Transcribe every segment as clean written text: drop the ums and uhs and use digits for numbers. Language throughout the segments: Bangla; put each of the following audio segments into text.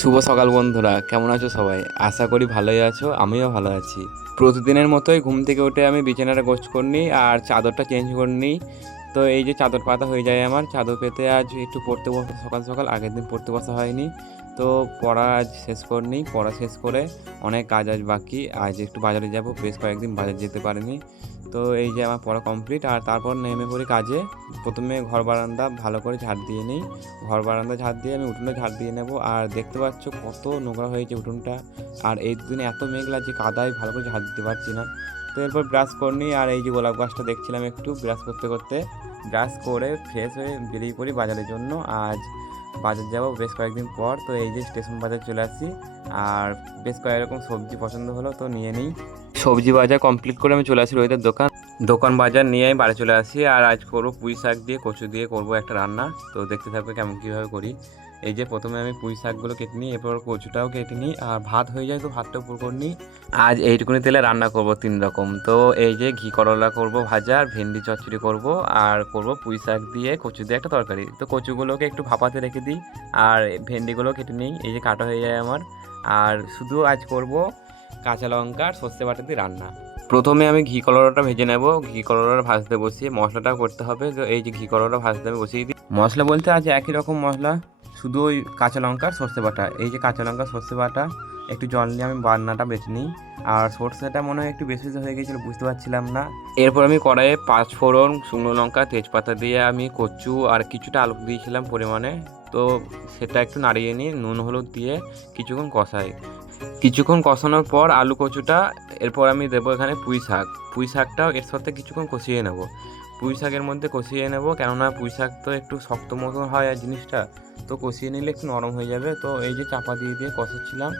শুভ সকাল বন্ধুরা, কেমন আছো সবাই? আশা করি ভালোই আছো, আমিও ভালো আছি। প্রতিদিনের মতোই ঘুম থেকে উঠে আমি বিছানাটা গোছ করে নিই আর চাদরটা চেঞ্জ করে নিই। তো এই যে চাদর পাতা হয়ে যায় আমার, চাদর পেতে আজ একটু পড়তে বসা সকাল সকাল, আগের দিন পড়তে বসা হয়নি। তো পড়া আজ শেষ করে নিই, পড়া শেষ করে অনেক কাজ আজ বাকি। আজ একটু বাজারে যাব, বেশ কয়েকদিন বাজার যেতে পারিনি। তো এই যে আমার পড়া কমপ্লিট আর তারপর নেমে পড়ি কাজে। প্রথমে ঘর বারান্দা ভালো করে ঝাড় দিয়ে নিই। ঘর বারান্দা ঝাড় দিয়ে আমি উঠোনে ঝাড় দিয়ে নেব। আর দেখতে পাচ্ছ কত নোংরা হয়েছে উঠোনটা। আর এই দুদিনে এত মেঘ লাগছে, কাদায় ভালো করে ঝাড় দিতে পারছি না। তো এরপর ব্রাশ করে নিই আর এই যে গোলাপ গাছটা দেখছিলাম, একটু ব্রাশ করতে করতে ব্রাশ করে ফ্রেশ হয়ে বেরিয়ে পড়ি বাজারের জন্য। আজ বাজার যাব বেশ কয়েকদিন পর। তো এই যে স্টেশন বাজার চলে আসি আর বেশ কয়েক রকম সবজি পছন্দ হলো, তো নিয়ে নিই। সবজি বাজার কমপ্লিট করে আমি চলে আসি রোহিতের দোকান বাজার নিয়ে আমি বাড়ি চলে আসি। আর আজ করবো পুঁই শাক দিয়ে কচু দিয়ে করবো একটা রান্না। তো দেখতে থাকবে কেমন কীভাবে করি। এই যে প্রথমে আমি পুঁই শাকগুলো কেটে নিই, এরপর কচুটাও কেটে নিই আর ভাত হয়ে যায় তো ভাতটা উপর করে নিই। আজ এইটুকুনি তেলে রান্না করব 3 রকম। তো এই যে ঘি করলা করব ভাজা, আর ভেন্ডি চচ্চড়ি করব, আর করব পুঁই শাক দিয়ে কচু দিয়ে একটা তরকারি। তো কচুগুলোকে একটু ভাপাতে রেখে দিই আর ভেন্ডিগুলো কেটে নিই, এই যে কাটা হয়ে যায় আমার। আর শুধু আজ করব কাঁচা লঙ্কা আর সর্ষে বাটা দিয়ে রান্না। প্রথমে আমি ঘি কলাটা ভেজে নেব। ঘি কলাটা ভাজতে বসিয়ে মশলাটাও করতে হবে। তো এই যে ঘি কলাটা ভাজতে আমি বসিয়ে দিই। মশলা বলতে আজ একই রকম মশলা, শুধু ওই কাঁচা লঙ্কা সর্ষে বাটা। এই যে কাঁচা লঙ্কা সর্ষে বাটা, একটু জল নিয়ে আমি বান্নাটা বেছে নিই। আর সর্ষেটা মনে হয় একটু বেশি বেশি হয়ে গেছিলো, বুঝতে পারছিলাম না। এরপর আমি কড়াইয়ে 5 ফোড়ন, শুকনো লঙ্কা, তেজপাতা দিয়ে আমি কচু আর কিছুটা আলু দিয়েছিলাম পরিমাণে। তো সেটা একটু নাড়িয়ে নিই, নুন হলুদ দিয়ে কিছুক্ষণ কষাই। কিছুক্ষণ কষানোর পর আলু কচুটা, এরপর আমি দেবো এখানে পুঁই শাক। পুঁই শাকটাও এর সাথে কিছুক্ষণ কষিয়ে নেব। পুঁই শাকের মধ্যে কষিয়ে নেব, কেননা পুঁই শাক তো একটু শক্ত মতো হয় আর জিনিসটা, তো কষিয়ে নিলে একটু নরম হয়ে যাবে। তো এই যে চাপা দিয়ে দিয়ে কষাচ্ছিলাম।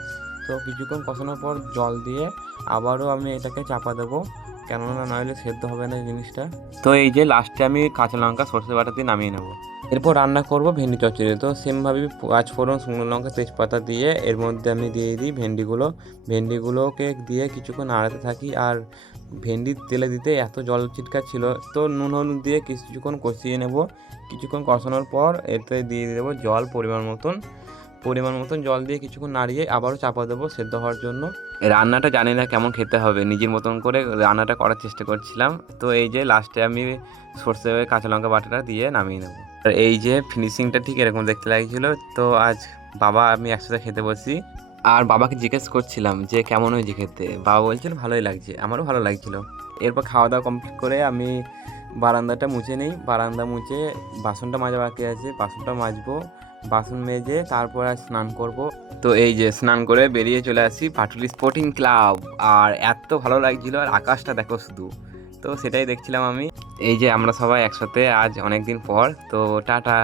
তো কিছুক্ষণ কষানোর পর জল দিয়ে আবারও আমি এটাকে চাপা দেবো, কেননা নইলে সেদ্ধ হবে না জিনিসটা। তো এই যে লাস্টে আমি কাঁচা লঙ্কা সরষে বাটা দিয়ে নামিয়ে নেব। এরপর রান্না করব ভেন্ডি চচ্চড়ি। তো সেমভাবে 5 ফোড়ন, শুকনো লঙ্কা, তেজপাতা দিয়ে এর মধ্যে আমি দিয়ে দিই ভেন্ডিগুলোকে দিয়ে কিছুক্ষণ নাড়াতে থাকি। আর ভেন্ডি তেলে দিতে এত জল ছিল, তো নুন হলুদ দিয়ে কিছুক্ষণ কষিয়ে নেব। কিছুক্ষণ কষানোর পর এতে দিয়ে দেবো জল পরিমাণ মতন জল দিয়ে কিছুক্ষণ নাড়িয়ে আবারও চাপা দেবো সেদ্ধ হওয়ার জন্য। রান্নাটা জানি না কেমন খেতে হবে, নিজের মতন করে রান্নাটা করার চেষ্টা করছিলাম। তো এই যে লাস্টে আমি সর্ষে কাঁচা লঙ্কা বাটাটা দিয়ে নামিয়ে নেব। আর এই যে ফিনিশিংটা ঠিক এরকম দেখতে লাগছিল। তো আজ বাবা আমি একসাথে খেতে বসি। আর বাবাকে জিজ্ঞেস করছিলাম যে কেমন হয়েছে খেতে, বাবা বলছিল ভালোই লাগছে, আমারও ভালো লাগছিল। এরপর খাওয়া দাওয়া কমপ্লিট করে আমি বারান্দাটা মুছে নিই। বারান্দা মুছে বাসনটা মাজা বাকি আছে, বাসনটা মাজবো। বাসন মেজে তারপর আর স্নান করব। তো এই যে স্নান করে বেরিয়ে চলে আসি পাটুলি স্পোর্টিং ক্লাব। আর এত ভালো লাগছিল, আর আকাশটা দেখো শুধু। তো সেটাই দেখছিলাম আমি। এই যে আমরা সবাই একসাথে আজ অনেক দিন পর। তো টাটা।